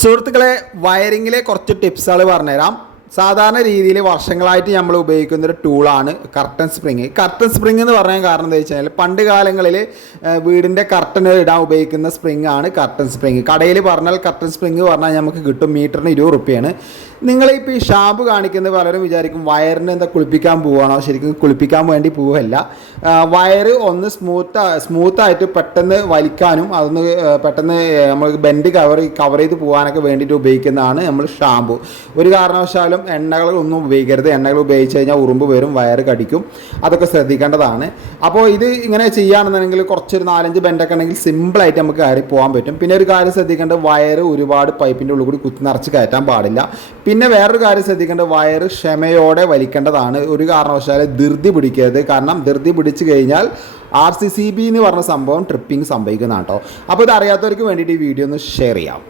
സുഹൃത്തുക്കളെ, വയറിങ്ങിലെ കുറച്ച് ടിപ്സുകൾ പറഞ്ഞുതരാം. സാധാരണ രീതിയിൽ വർഷങ്ങളായിട്ട് നമ്മൾ ഉപയോഗിക്കുന്ന ഒരു ടൂളാണ് കർട്ടൻ സ്പ്രിങ്. കർട്ടൻ സ്പ്രിങ് എന്ന് പറയാൻ കാരണം എന്താ വെച്ച് കഴിഞ്ഞാൽ പണ്ട് കാലങ്ങളിൽ വീടിൻ്റെ കർട്ടൻ ഇടാൻ ഉപയോഗിക്കുന്ന സ്പ്രിങ് ആണ് കർട്ടൻ സ്പ്രിങ്. കടയിൽ പറഞ്ഞാൽ കർട്ടൻ സ്പ്രിങ് പറഞ്ഞാൽ നമുക്ക് കിട്ടും, മീറ്ററിന് 20 റുപ്യാണ്. നിങ്ങളിപ്പോൾ ഈ ഷാമ്പു കാണിക്കുന്നത് പലരും വിചാരിക്കും വയറിന് എന്താ കുളിപ്പിക്കാൻ പോവുകയാണോ. ശരിക്കും കുളിപ്പിക്കാൻ വേണ്ടി പോവല്ല. വയറ് ഒന്ന് സ്മൂത്തായിട്ട് പെട്ടെന്ന് വലിക്കാനും അതൊന്ന് പെട്ടെന്ന് നമ്മൾ ബെൻഡ് കവർ ചെയ്ത് പോകാനൊക്കെ വേണ്ടിയിട്ട് ഉപയോഗിക്കുന്നതാണ് നമ്മൾ ഷാമ്പു. ഒരു കാരണവശാലും എണ്ണകൾ ഒന്നും ഉപയോഗിക്കരുത്. എണ്ണകൾ ഉപയോഗിച്ച് കഴിഞ്ഞാൽ ഉറുമ്പ് വരും, വയറ് കടിക്കും. അതൊക്കെ ശ്രദ്ധിക്കേണ്ടതാണ്. അപ്പോൾ ഇത് ഇങ്ങനെ ചെയ്യുകയാണെന്നുണ്ടെങ്കിൽ കുറച്ചൊരു 4-5 ബെൻഡൊക്കെ ഉണ്ടെങ്കിൽ സിമ്പിളായിട്ട് നമുക്ക് കയറി പോകാൻ പറ്റും. പിന്നെ ഒരു കാര്യം ശ്രദ്ധിക്കേണ്ടത്, വയറ് ഒരുപാട് പൈപ്പിൻ്റെ ഉള്ളിൽ കൂടി കുത്തി നിറച്ച് കയറ്റാൻ പാടില്ല. പിന്നെ വേറൊരു കാര്യം ശ്രദ്ധിക്കേണ്ടത്, വയറ് ക്ഷമയോടെ വലിക്കേണ്ടതാണ്. ഒരു കാരണവശാലും ധൃതി പിടിക്കരുത്. കാരണം ധൃതി പിടിച്ചു കഴിഞ്ഞാൽ RCCB എന്ന് പറഞ്ഞ സംഭവം ട്രിപ്പിംഗ് സംഭവിക്കുന്നതാണ് കേട്ടോ. അപ്പോൾ ഇത് അറിയാത്തവർക്ക് വേണ്ടിയിട്ട് ഈ വീഡിയോ ഒന്ന് ഷെയർ ചെയ്യാം.